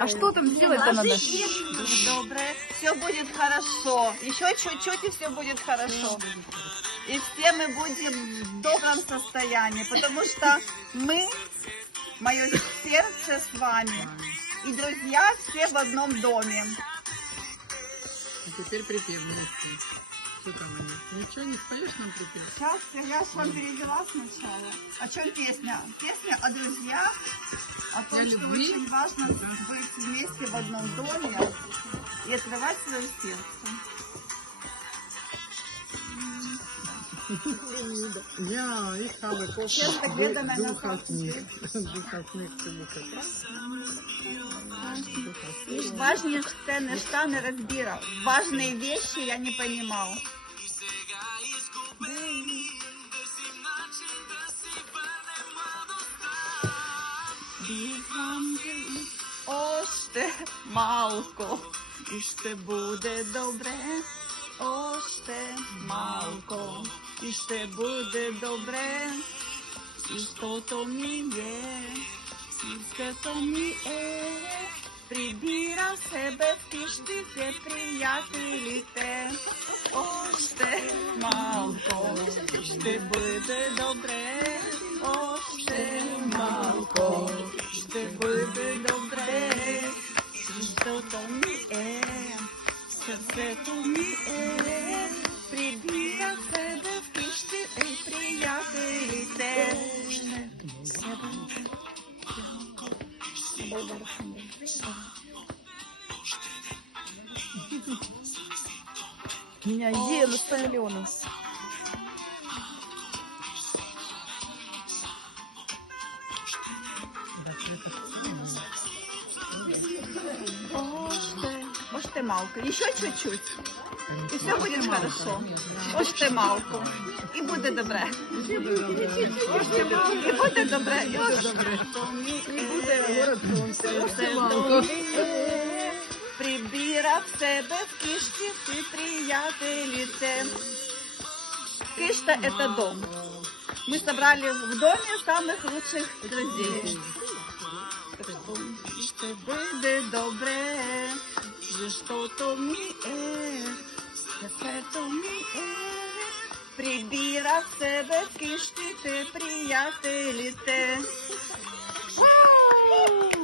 А что там сделать-то надо? Доброе. Все будет хорошо. Еще чуть-чуть, и все будет хорошо. И все мы будем в добром состоянии, потому что мы, мое сердце с вами, и друзья все в одном доме. Теперь припев будет. Что там они? Ничего не споешь нам припев? Сейчас я вам перевела сначала. О чем песня? Песня о друзьях, о том, что очень важно быть вместе в одном доме и открывать свое сердце. Ja, ich habe Важные сцены, штаны разбирал. Важные вещи я не понимал. Още малко, і ще буде добре. Още малко, і ще буде добре. І що то ми є, і все то ми є. Прибира себе в кишките, приятелите. Още малко, ще буде добре. Още малко, ще буде добре. Що то ми є, все то ми є. Прибира себе в кишките, приятелите. У меня идея на 100 миллионов. Още малко. Еще чуть-чуть. И все будет хорошо. Още малко. І буде добре. І буде добре. І буде добре. Прибира в себе в кишки ты, приятелице. Кишта – это дом. Мы собрали в доме самых лучших друзей. Ще буде добре, що то ми є, все то ми є. Прибира в себе в кишки ти, приятеліте. Вау!